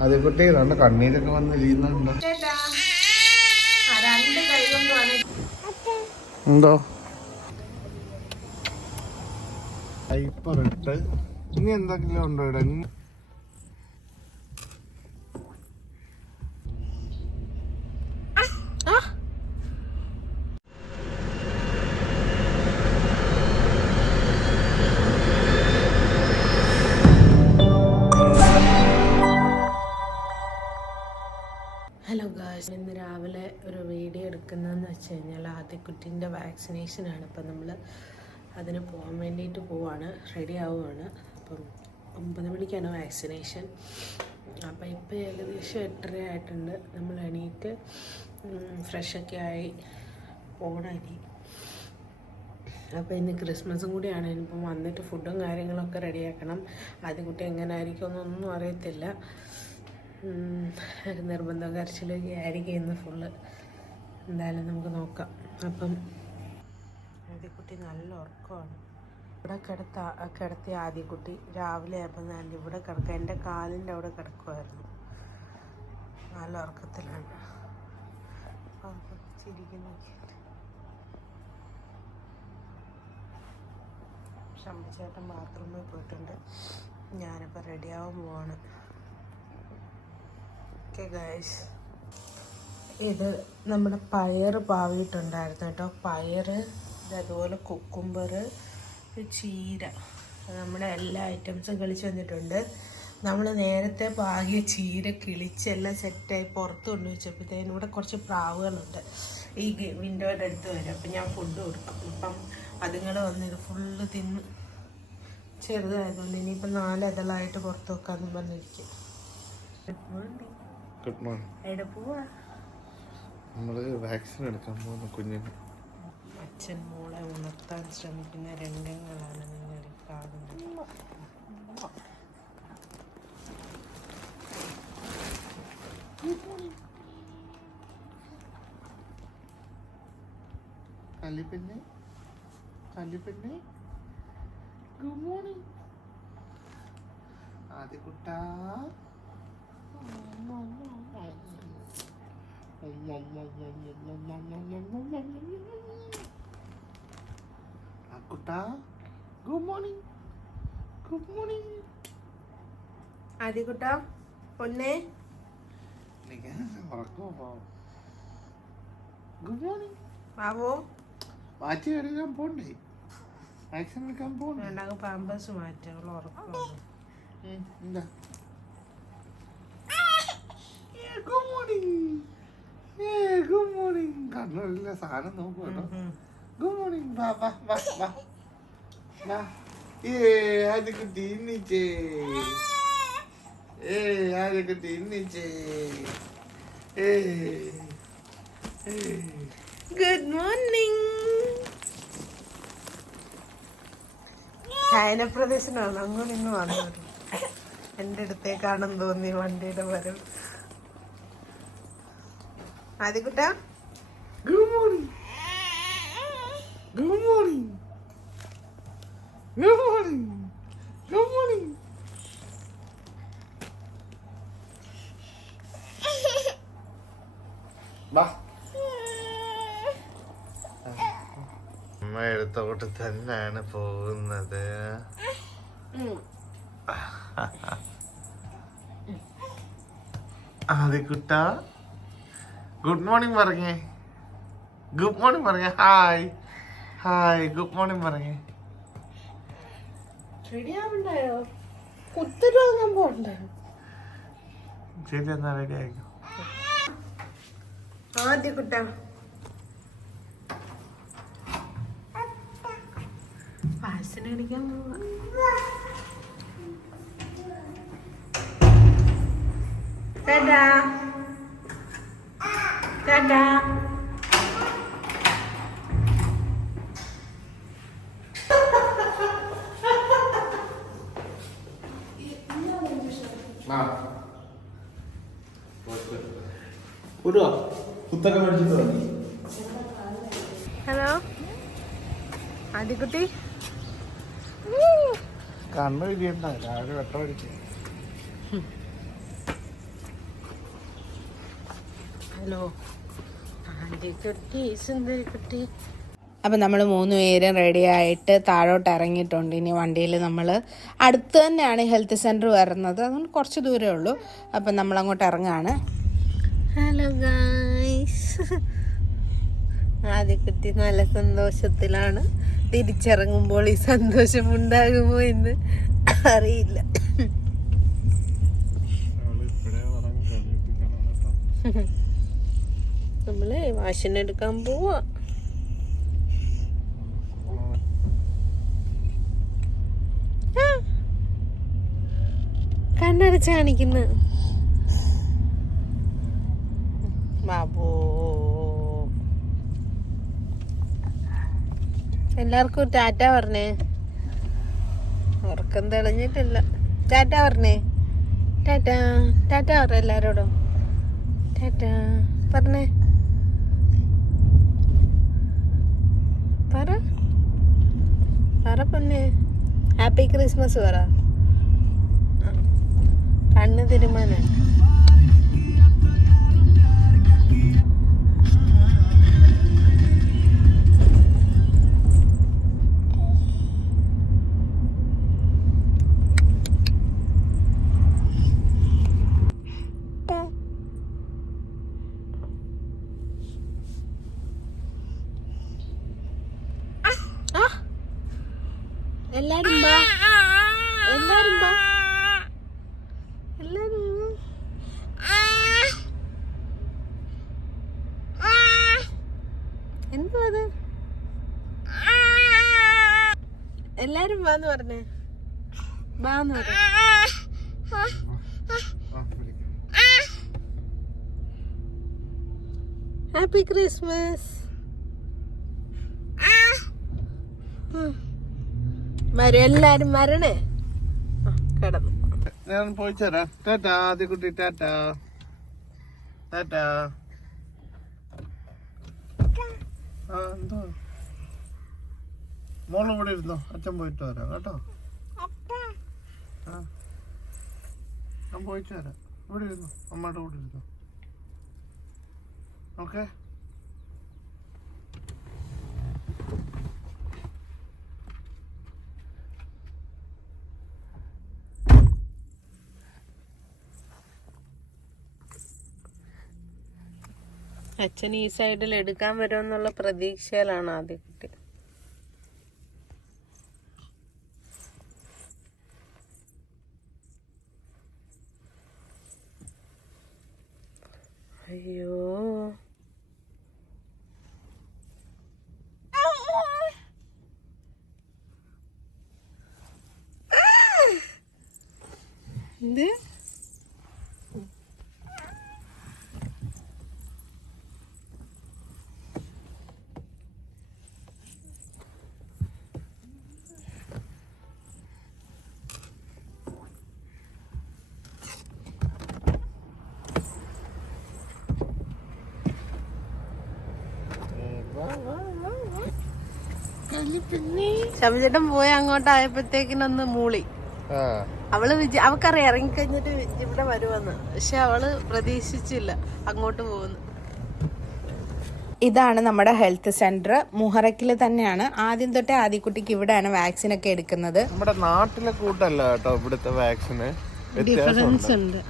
അതേക്കുട്ടി നല്ല കണ്ണീരൊക്കെ വന്ന് ഇരിക്കുന്നുണ്ടോ? എന്തോ ഹൈപ്പറിട്ട് ഇനി എന്തെങ്കിലും ഉണ്ടോ ഇവിടെ? ഹലോ ഗായ്സ്, ഇന്ന് രാവിലെ ഒരു വീഡിയോ എടുക്കുന്നതെന്ന് വെച്ച് കഴിഞ്ഞാൽ ആദ്യക്കുട്ടീൻ്റെ വാക്സിനേഷനാണ്. അപ്പം നമ്മൾ അതിന് പോകാൻ വേണ്ടിയിട്ട് പോവാണ്, റെഡി ആവുകയാണ്. അപ്പം 9 മണിക്കാണ് വാക്സിനേഷൻ. അപ്പം ഇപ്പം ഏകദേശം 8:30 ആയിട്ടുണ്ട്. നമ്മൾ എണീറ്റ് ഫ്രഷൊക്കെ ആയി പോകണം ഇനി. അപ്പോൾ ഇന്ന് ക്രിസ്മസും കൂടിയാണ്. ഇനിയിപ്പം വന്നിട്ട് ഫുഡും കാര്യങ്ങളൊക്കെ റെഡിയാക്കണം. ആദ്യക്കുട്ടി എങ്ങനെ ആയിരിക്കും എന്നൊന്നും അറിയത്തില്ല. ഒരു നിർബന്ധം കരച്ചിലൊക്കെ ആയിരിക്കും ഇന്ന് ഫുള്ള്. എന്തായാലും നമുക്ക് നോക്കാം. അപ്പം ആദ്യക്കുട്ടി നല്ല ഉറക്കമാണ്. ഇവിടെ കിടത്തിയ ആദ്യക്കുട്ടി രാവിലെ ആയപ്പോൾ ഞാൻ ഇവിടെ കിടക്കുക, എൻ്റെ കാലിൻ്റെ അവിടെ കിടക്കുമായിരുന്നു. നല്ല ഉറക്കത്തിലാണ്. ചിരിക്കുന്നു. ശമ്പച്ചേട്ടൻ ബാത്റൂമിൽ പോയിട്ടുണ്ട്. ഞാനിപ്പോൾ റെഡിയാവാൻ പോവാണ്. ഗൈസ്, ഇത് നമ്മുടെ പയർ പാവിയിട്ടുണ്ടായിരുന്നു കേട്ടോ. പയർ, അതുപോലെ കുക്കുംബർ, ചീര, നമ്മുടെ എല്ലാ ഐറ്റംസും കിളിച്ച് വന്നിട്ടുണ്ട്. നമ്മൾ നേരത്തെ പാകിയ ചീര കിളിച്ചെല്ലാം സെറ്റായി പുറത്ത് കൊണ്ട് വെച്ചപ്പോഴത്തേനും ഇവിടെ കുറച്ച് പ്രാവുകളുണ്ട് ഈ വിൻഡോയുടെ അടുത്ത് വരും. അപ്പം ഞാൻ ഫുഡ് കൊടുക്കും. അപ്പം അതുങ്ങൾ വന്ന് ഇത് ഫുള്ള് തിന്ന് ചെറുതായതുകൊണ്ട് ഇനിയിപ്പം 4 ഇതളായിട്ട് പുറത്ത് വെക്കാമെന്ന് പറഞ്ഞിരിക്കും. Good morning. എവിടെ പോവാ? നമ്മള് വാക്സിൻ എടുക്കാൻ പോകുന്ന കുഞ്ഞിന്. അച്ഛൻ മോളെ ഉണർത്താൻ ശ്രമിക്കുന്ന രംഗങ്ങളാണ് നിങ്ങൾ കാണുന്നത്. ഗുഡ് മോർണിംഗ് ആദ്യക്കുട്ടാ. Good morning. ഗുഡ് മോർണിംഗ് ആദ്യക്കുട്ടാ പൊന്നെ. ഗുഡ് മോർണിംഗ് ആവോ. വാച്ച് എടുക്കാൻ പോണ്ടേ? വാക്സിൻ എടുക്കാൻ പോകണ്ടേ? വേണ്ട, പാമ്പേഴ്സ് മാറ്റാം. ഉറക്കം. എന്താ? Good morning. Good morning. കണ്ണുള്ള സാധനം നോക്കൂ കേട്ടോ. Good morning. വാ വാ വാ വാ വാ. ആദ്യക്കുട്ടി ഇന്നിച്ചേ. ആദ്യക്കുട്ടി ഇന്നിച്ചേ. Good morning. ശയനപ്രദേശനാണ്. അങ്ങോട്ട് ഇന്ന് വന്നത് എൻ്റെ അടുത്തേക്കാണെന്ന് തോന്നി വണ്ടിയുടെ വരവ്. ആദ്യക്കുട്ടാ good morning. Good morning. Good morning. Good morning. വാ. അമ്മ എടുത്തോട്ട് തന്നെയാണ് പോകുന്നത്. ആദ്യക്കുട്ടാ ഗുഡ് മോർണിംഗ് പറഞ്ഞേ. ഗുഡ് മോർണിംഗ് പറഞ്ഞേ. Hi hi. ഗുഡ് മോർണിംഗ് പറഞ്ഞേ. റെഡിയാവണ്ടായോ? കുത്തിട്ട് പോണ്ടേ? ശരി, എന്നാ റെഡി ആയിക്കോ. ആദ്യക്കുട്ട വാക്സിൻ അടിക്കാൻ പോവാ. ടാറ്റാ ടാറ്റാ. ഹലോ ആദ്യക്കുട്ടി. കണ്ണ് വിരിയണ്ട രാവിലെ വെട്ടം അടിച്ചു. ഹലോ ആൻറ്റിക്കുട്ടി, സുന്ദരിക്കുട്ടി. അപ്പം നമ്മൾ 3 പേരും റെഡി ആയിട്ട് താഴോട്ട് ഇറങ്ങിയിട്ടുണ്ട്. ഇനി വണ്ടിയിൽ നമ്മൾ അടുത്ത് തന്നെയാണ് ഹെൽത്ത് സെൻറ്റർ വരുന്നത്, അതുകൊണ്ട് കുറച്ച് ദൂരമേ ഉള്ളൂ. അപ്പം നമ്മളങ്ങോട്ട് ഇറങ്ങുകയാണ്. ഹലോ ഗായ്സ്, ആദ്യക്കുട്ടി നല്ല സന്തോഷത്തിലാണ്. തിരിച്ചിറങ്ങുമ്പോൾ ഈ സന്തോഷം ഉണ്ടാകുമോ എന്ന് അറിയില്ല. നമ്മള് വാശിനെടുക്കാൻ പോവാ. കണ്ണടച്ച് കാണിക്കുന്നു ബാബു. എല്ലാവർക്കും ടാറ്റ പറഞ്ഞേ. ഉറക്കം തെളിഞ്ഞിട്ടില്ല. ടാറ്റ പറഞ്ഞേ. ടാറ്റ ടാറ്റ പറ എല്ലാരോടും. ടാറ്റ പറഞ്ഞേ. പറ പറ പൊന്നെ. ഹാപ്പി ക്രിസ്മസ് പറ. കണ്ണ് തീരുമാനം. എല്ലാരും വാ, എല്ലാരും വാ, എല്ലാരും എന്തുവാ അത്? എല്ലാരും വാന്ന് പറഞ്ഞേ. വാന്ന് പറഞ്ഞേ. Happy Christmas. വരും, എല്ലാരും വരണേ. കിടന്നു. ഞാൻ പോയി തരാം. ടാറ്റാ ആദ്യക്കുട്ടി, ടാറ്റാ ടാറ്റാ. ആ എന്തോ മോള് ഇവിടെ ഇരുന്നോ, അച്ഛൻ പോയിട്ട് വരാം കേട്ടോ. ആ ഞാൻ പോയിട്ട് വരാം. ഇവിടെ ഇരുന്നു, അമ്മയുടെ കൂടെ ഇരുന്നു. ഓക്കെ. അച്ഛൻ ഈ സൈഡിൽ എടുക്കാൻ വരുമെന്നുള്ള പ്രതീക്ഷയിലാണ് ആദ്യ കുട്ടി. അയ്യോ എന്ത്? ശബരിചേട്ടൻ പോയ അങ്ങോട്ടായപ്പോഴത്തേക്കിനൊന്ന് മൂളി. അവള് അവക്കറിയാം ഇറങ്ങിക്കഴിഞ്ഞിട്ട് ഇവിടെ വരുമെന്ന്, പക്ഷെ അവള് പ്രതീക്ഷിച്ചില്ല അങ്ങോട്ട് പോകുന്നു. ഇതാണ് നമ്മുടെ ഹെൽത്ത് സെന്റർ. മുഹറക്കിൽ തന്നെയാണ്. ആദ്യം തൊട്ടേ ആദ്യക്കുട്ടിക്ക് ഇവിടെയാണ് വാക്സിൻ ഒക്കെ എടുക്കുന്നത്. നമ്മുടെ നാട്ടിലെ കൂട്ടല്ല കേട്ടോ ഇവിടുത്തെ വാക്സിന്, ഡിഫറൻസ് ഉണ്ട്.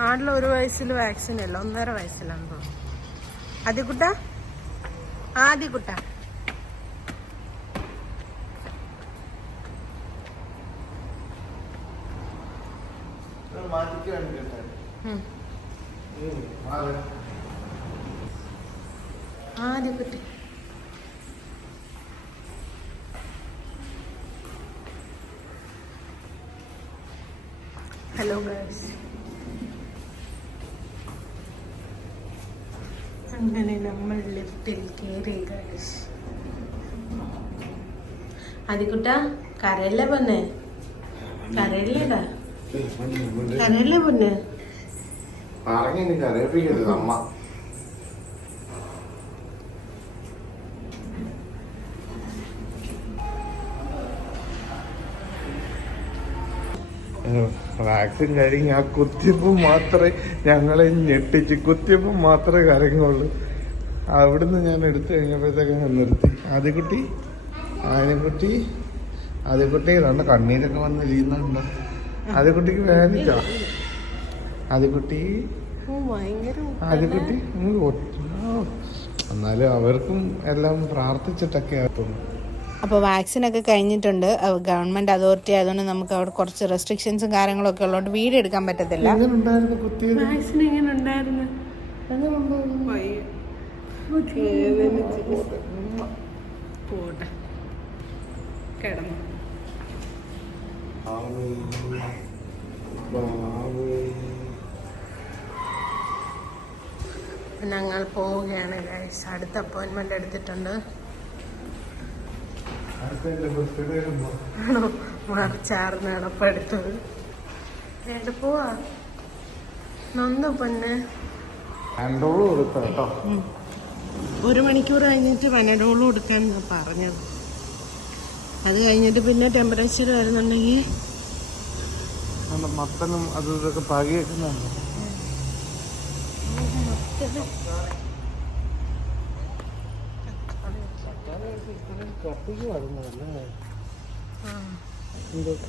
നാട്ടിൽ 1 വയസ്സിൽ വാക്സിൻ അല്ല, 1.5 വയസ്സിലാണ് തോന്നുന്നു. ആദ്യക്കുട്ട ആദ്യക്കുട്ട ആദ്യക്കുട്ടി. ഹലോ ഗൈസ്, അങ്ങനെ നമ്മൾ ലിഫ്റ്റിൽ കയറി ഗൈസ്. ആദ്യക്കുട്ട കരയല്ലേ പൊന്നെ, കരയല്ലേടാ, കരയല്ലേ പൊന്നെ. പറഞ്ഞു കരയിപ്പിക്കരുത് അമ്മ. വാക്സിൻ കഴിഞ്ഞ് ആ കുത്തിയപ്പ് മാത്രമേ ഞങ്ങളെ ഞെട്ടിച്ച്, കുത്തിയപ്പ് മാത്രമേ കരങ്ങുള്ളൂ. അവിടുന്ന് ഞാൻ എടുത്തു കഴിഞ്ഞപ്പോഴത്തേക്ക് ഞാൻ നിർത്തി. ആദ്യക്കുട്ടി ആദ്യക്കുട്ടി കണ്ണീരൊക്കെ വന്ന് ഇരിക്കുന്നുണ്ടോ? ആദ്യക്കുട്ടിക്ക് വേദനിച്ചോ? ആദ്യക്കുട്ടി എന്നാലും അവർക്കും എല്ലാം പ്രാർത്ഥിച്ചിട്ടൊക്കെ ആയിരുന്നു. അപ്പോൾ വാക്സിനൊക്കെ കഴിഞ്ഞിട്ടുണ്ട്. ഗവൺമെൻറ് അതോറിറ്റി ആയതുകൊണ്ട് നമുക്ക് അവിടെ കുറച്ച് റെസ്ട്രിക്ഷൻസും കാര്യങ്ങളൊക്കെ ഉള്ളതുകൊണ്ട് വീഡിയോ എടുക്കാൻ പറ്റത്തില്ല. വാക്സിൻ എങ്ങനെ ഉണ്ടായിരുന്നു? പോട്ടെ, കിടന്നു. ഞങ്ങൾ പോവുകയാണ് ഗൈസ്. അടുത്ത അപ്പോയിൻമെന്റ് എടുത്തിട്ടുണ്ട്. ആണോ? മാർച്ചാറിന് എടപ്പം എടുത്തത്. എവിടെ പോവാ? നൊന്നു പൊന്നെ. 1 മണിക്കൂർ കഴിഞ്ഞിട്ട് പനഡോളും എടുക്കാൻ പറഞ്ഞത്. അത് കഴിഞ്ഞിട്ട് പിന്നെ ടെമ്പറേച്ചർ വരുന്നുണ്ടെങ്കിൽ മത്തനും അത് ഇതൊക്കെ പാകി വെക്കുന്നുണ്ട്.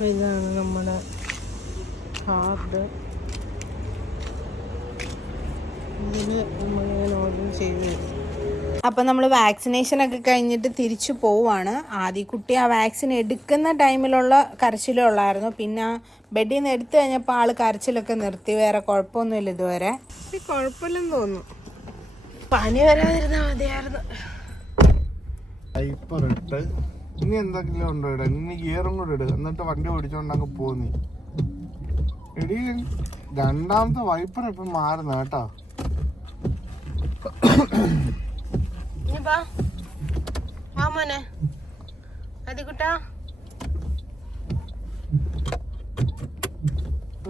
ഇതാണ് നമ്മുടെ ഹാർഡ്. ഇതിന് നമ്മളിങ്ങനെ ഓർഡർ ചെയ്ത്. അപ്പം നമ്മൾ വാക്സിനേഷനൊക്കെ കഴിഞ്ഞിട്ട് തിരിച്ചു പോവാണ്. ആദ്യക്കുട്ടി ആ വാക്സിൻ എടുക്കുന്ന ടൈമിലുള്ള കരച്ചിലേ ഉള്ളായിരുന്നു. പിന്നെ ബെഡിൽ നിന്ന് എടുത്തു കഴിഞ്ഞപ്പോൾ ആൾ കരച്ചിലൊക്കെ നിർത്തി. വേറെ കുഴപ്പമൊന്നുമില്ല ഇതുവരെ. കുഴപ്പമില്ലെന്ന് തോന്നുന്നു. പനി വരാതിരുന്നാൽ മതിയായിരുന്നു. ഇട്ട് ഇനി എന്തെങ്കിലും ഉണ്ടോ ഇട? ഇനി ഗിയറും കൂടെ ഇട്, എന്നിട്ട് വണ്ടി ഓടിച്ചോണ്ട് അങ്ങ് പോന്നി. എടി, രണ്ടാമത്തെ വൈപ്പർ ഇപ്പം മാറുന്ന കേട്ടോ.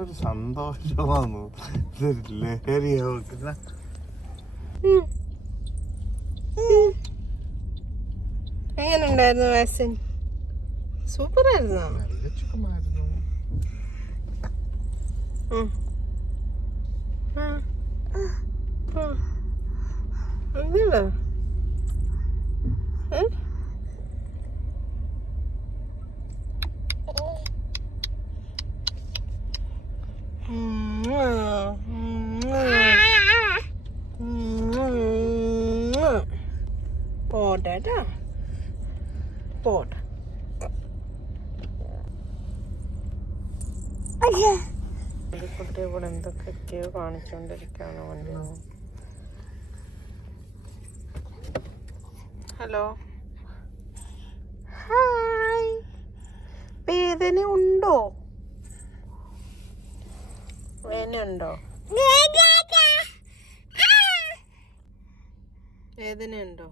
ഒരു സന്തോഷമാന്നു, ലഹരിയാ വെക്കുന്ന. എങ്ങനെ ഉണ്ടായിരുന്നു വാക്സിൻ? സൂപ്പർ ആയിരുന്നു. നല്ല ചുഖമായിരുന്നു. എന്താ പോട്ടെ പോട്ടെ. കുട്ടിയെ കൂടെ എന്തൊക്കെയോ കാണിച്ചോണ്ടിരിക്കാണ് വണ്ടി. Hello, hi. വേദന ഉണ്ടോ? വേദനയുണ്ടോ? വേദനയുണ്ടോ?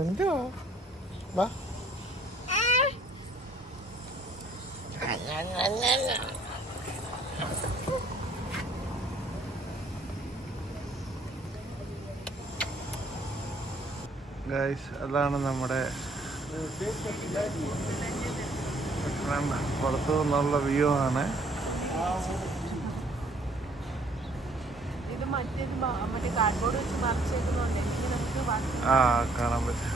എന്തോ വാ. ഗൈസ്, അതാണ് നമ്മുടെ പുറത്തു നിന്നുള്ള വ്യൂ ആണ്. ആ, കാണാൻ പറ്റും.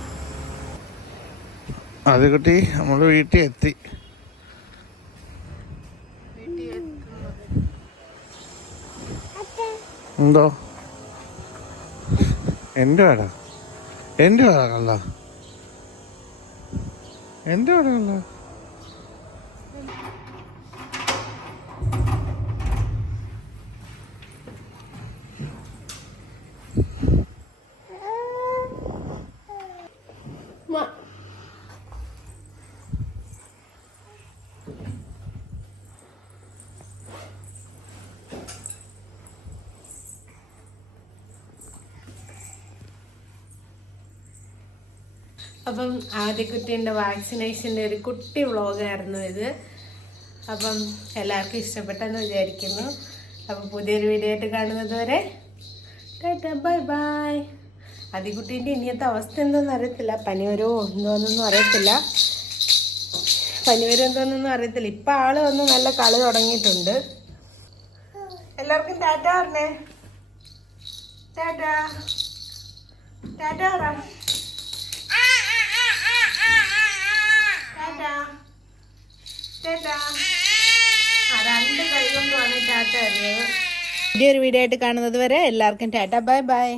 അത് കുട്ടി, നമ്മള് വീട്ടിൽ എത്തി. എന്തോ എൻ്റെ വേടാ, എൻ്റെ വേടല്ല, എൻ്റെ വേടല്ല. അപ്പം ആദ്യക്കുട്ടീൻ്റെ വാക്സിനേഷൻ്റെ ഒരു കുട്ടി വ്ളോഗായിരുന്നു ഇത്. അപ്പം എല്ലാവർക്കും ഇഷ്ടപ്പെട്ടെന്ന് വിചാരിക്കുന്നു. അപ്പം പുതിയൊരു വീഡിയോ ആയിട്ട് കാണുന്നത് വരെ ടാറ്റാ ബൈ ബൈ. ആദ്യക്കുട്ടീൻ്റെ ഇനിയത്തെ അവസ്ഥ എന്തോന്നും അറിയത്തില്ല, പനി വരുമോ എന്തോന്നൊന്നും അറിയത്തില്ല, ഇപ്പം ആള് വന്ന് നല്ല കളി തുടങ്ങിയിട്ടുണ്ട്. എല്ലാവർക്കും ടാറ്റ പറഞ്ഞേ. ടാറ്റ ടാറ്റ പറ. രണ്ട് കൈ കൊണ്ടുമാണ് ടാറ്റ അറിയത്. പുതിയൊരു വീഡിയോ ആയിട്ട് കാണുന്നത് വരെ എല്ലാവർക്കും ടാറ്റ ബൈ ബൈ.